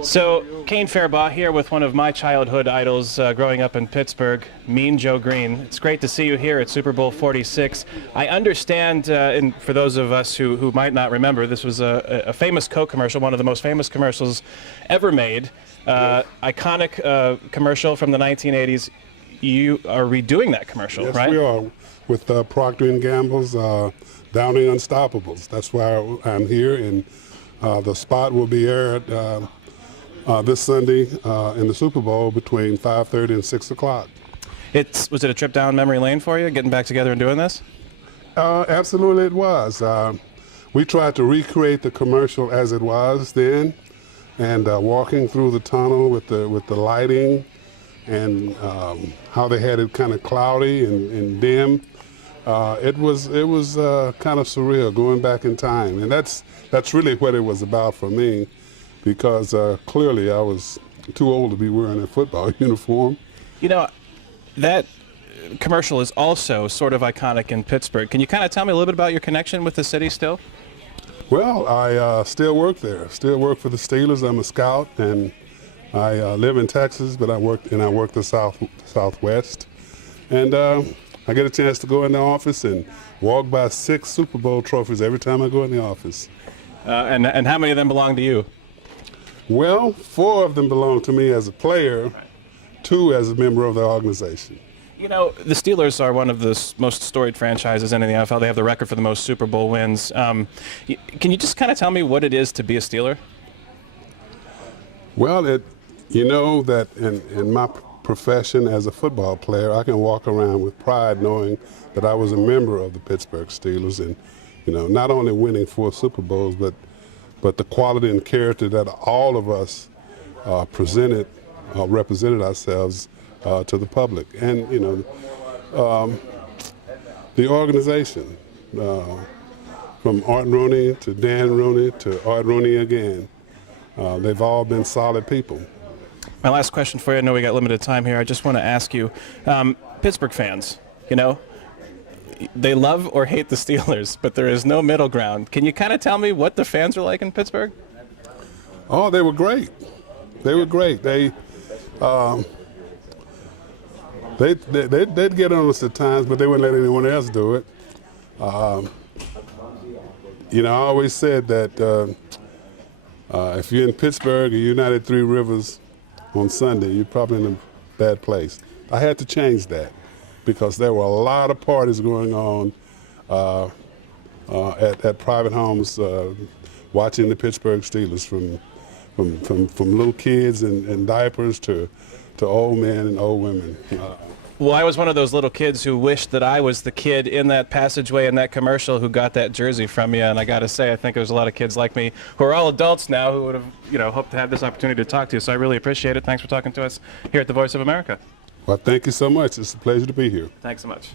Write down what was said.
So, Kane Fairbaugh here with one of my childhood idols growing up in Pittsburgh, Mean Joe Greene. It's great to see you here at Super Bowl 46. I understand, and for those of us who might not remember, this was a famous Coke commercial, one of the most famous commercials ever made. Iconic commercial from the 1980s. You are redoing that commercial, yes, right? Yes, we are, with Procter & Gamble's Downy Unstoppables. That's why I'm here, and the spot will be aired this Sunday in the Super Bowl between 5:30 and 6 o'clock. Was it a trip down memory lane for you, getting back together and doing this? Absolutely it was. We tried to recreate the commercial as it was then, and walking through the tunnel with the lighting and how they had it kind of cloudy and dim. It was kind of surreal going back in time, and that's really what it was about for me, because clearly I was too old to be wearing a football uniform. You know, that commercial is also sort of iconic in Pittsburgh. Can you kind of tell me a little bit about your connection with the city still? Well, I still work there. Still work for the Steelers. I'm a scout, and I live in Texas, but I work the Southwest, and I get a chance to go in the office and walk by 6 Super Bowl trophies every time I go in the office. And how many of them belong to you? Well, 4 of them belong to me as a player, 2 as a member of the organization. You know, the Steelers are one of the most storied franchises in the NFL. They have the record for the most Super Bowl wins. Can you just kind of tell me what it is to be a Steeler? Well, you know that in my profession as a football player, I can walk around with pride knowing that I was a member of the Pittsburgh Steelers, and not only winning 4 Super Bowls, but the quality and character that all of us represented ourselves to the public, and the organization, from Art Rooney to Dan Rooney to Art Rooney again. They've all been solid people. My last question for you, I know we got limited time here. I just want to ask you, Pittsburgh fans, they love or hate the Steelers, but there is no middle ground. Can you kind of tell me what the fans are like in Pittsburgh? Oh, they were great. They were great. They'd get on us at times, but they wouldn't let anyone else do it. I always said that if you're in Pittsburgh and you're not at Three Rivers on Sunday, you're probably in a bad place. I had to change that, because there were a lot of parties going on at private homes watching the Pittsburgh Steelers, from little kids in diapers to old men and old women. Well, I was one of those little kids who wished that I was the kid in that passageway in that commercial who got that jersey from you, and I got to say, I think there's a lot of kids like me who are all adults now who would have, hoped to have this opportunity to talk to you. So I really appreciate it. Thanks for talking to us here at the Voice of America. Well, thank you so much. It's a pleasure to be here. Thanks so much.